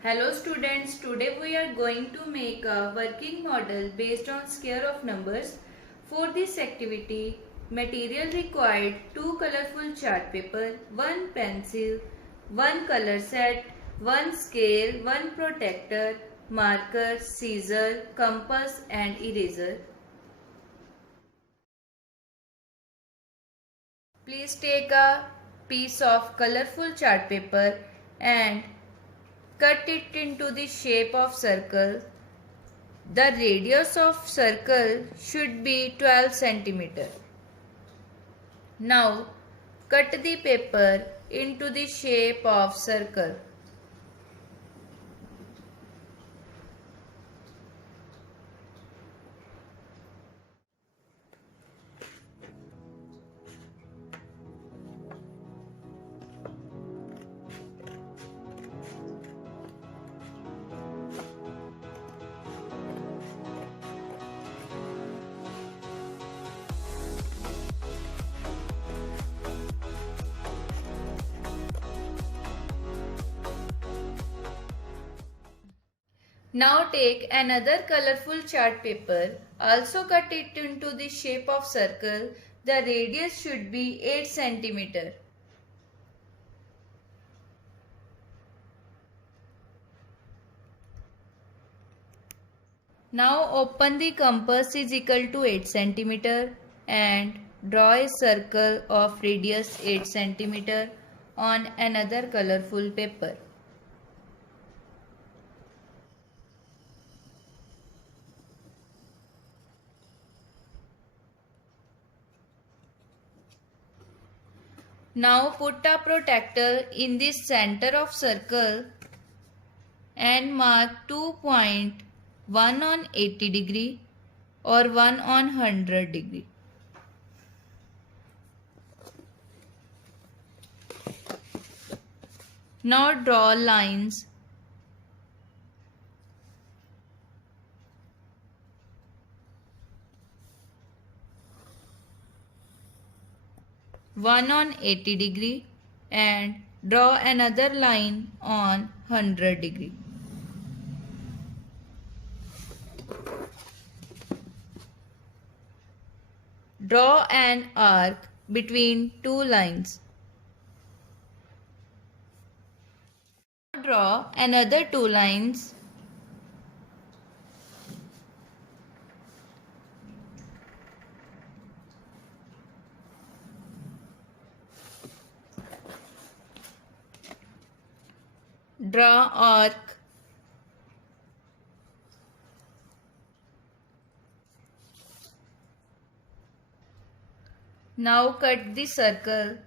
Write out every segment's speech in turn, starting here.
Hello students, today we are going to make a working model based on square of numbers. For this activity, material required 2 colorful chart paper, 1 pencil, 1 color set, 1 scale, 1 protractor, marker, scissor, compass and eraser. Please take a piece of colorful chart paper and cut it into the shape of circle. The radius of circle should be 12 cm. Now cut the paper into the shape of circle. Now take another colorful chart paper, also cut it into the shape of circle. The radius should be 8 cm. Now open the compass is equal to 8 cm and draw a circle of radius 8 cm on another colorful paper. Now put a protractor in the center of circle and mark 2 point, 1 on 80 degree or 1 on 100 degree. Now draw lines. One on 80 degree and draw another line on 100 degree. Draw an arc between two lines. Draw another two lines. Draw arc. Now cut the circle.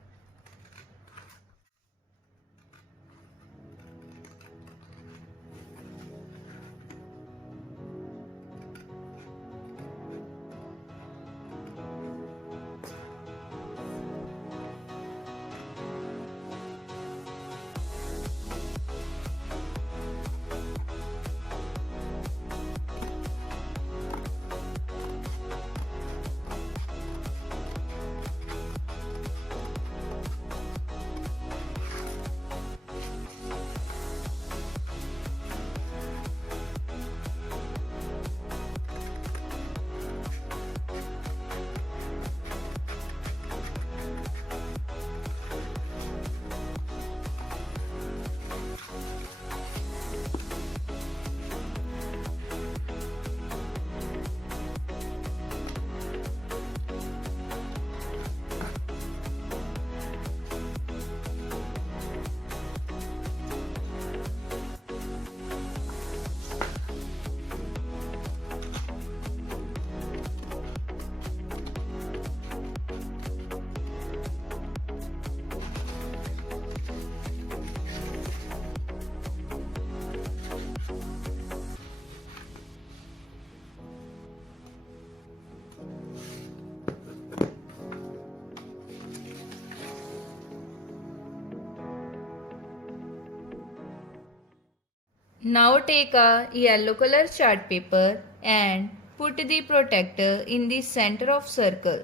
Now take a yellow color chart paper and put the protractor in the center of circle.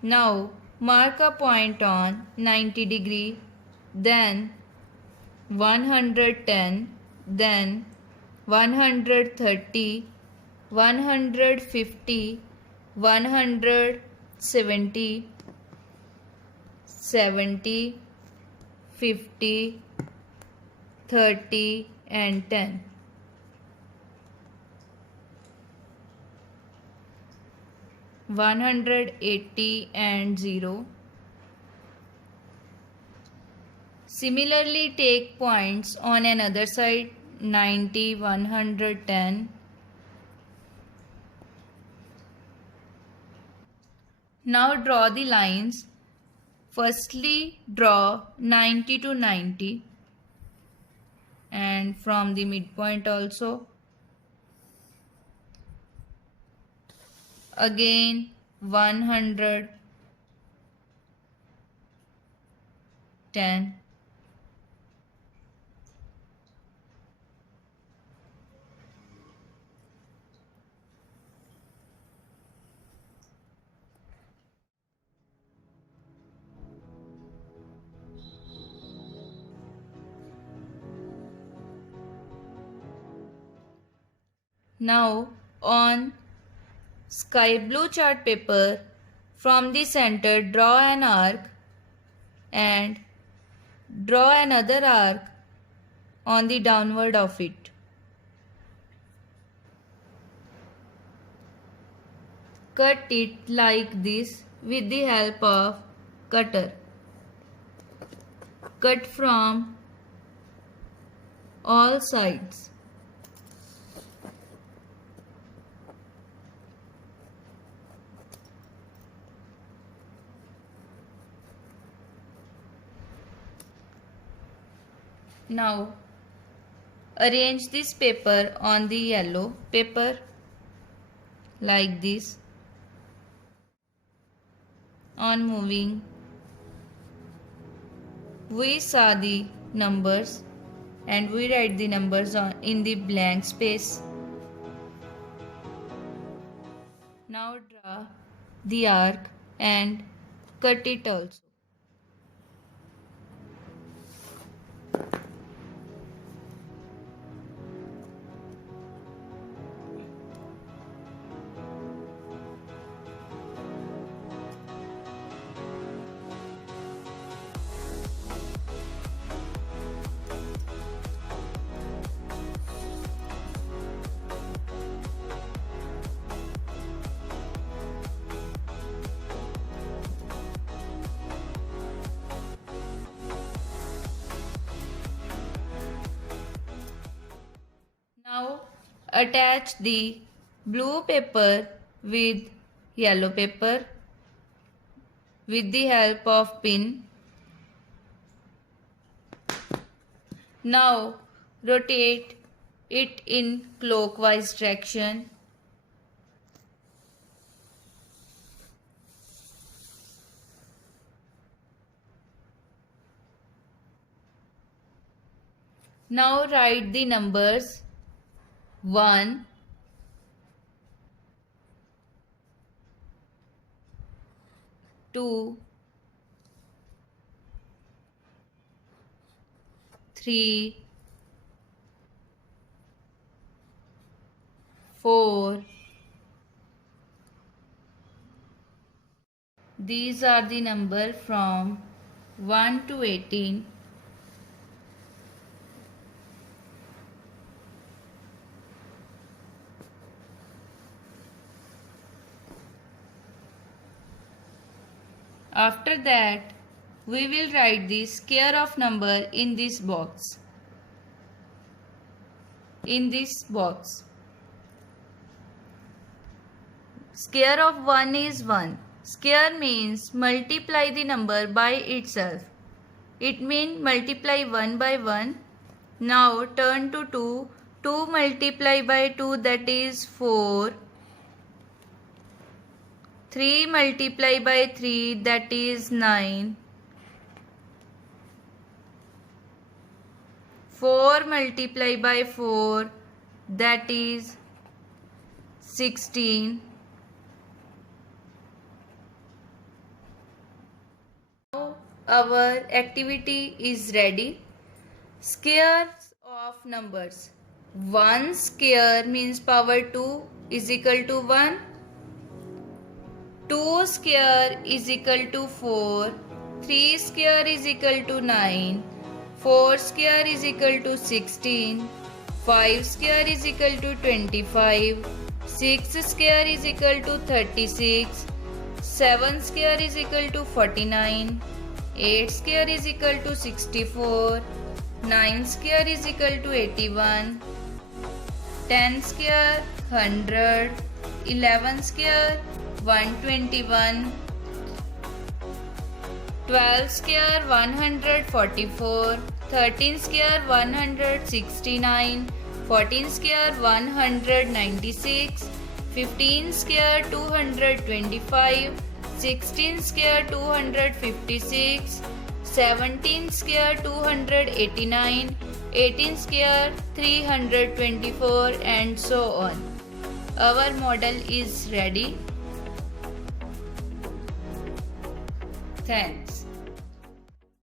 Now mark a point on 90 degree, then 110, then 130, 150, 170, 70, 50, 30 and 10. 180 and 0. Similarly, take points on another side 90, 110. Now draw the lines. Firstly, draw 90 to 90 and from the midpoint also. Again 110. Now on sky blue chart paper, from the center draw an arc and draw another arc on the downward of it. Cut it like this with the help of cutter. Cut from all sides. Now arrange this paper on the yellow paper like this. On moving, we saw the numbers and we write the numbers in the blank space. Now draw the arc and cut it also. Now attach the blue paper with yellow paper with the help of pin. Now rotate it in clockwise direction. Now write the numbers 1, 2, 3, 4. These are the numbers from 1 to 18. After that, we will write the square of number in this box. Square of 1 is 1. Square means multiply the number by itself. It means multiply 1 by 1. Now turn to 2. 2 multiply by 2, that is 4. 3 multiply by 3, that is 9. 4 multiply by 4, that is 16. Now our activity is ready. Squares of numbers. 1 square means power 2 is equal to 1. 2 square is equal to 4. 3 square is equal to 9. 4 square is equal to 16. 5 square is equal to 25. 6 square is equal to 36. 7 square is equal to 49. 8 square is equal to 64. 9 square is equal to 81. 10 square 100. 11 square 121. 12 square 144. 13 square 169. 14 square 196. 15 square 225. 16 square 256. 17 square 289. 18 square 324, and so on. Our model is ready. Thanks.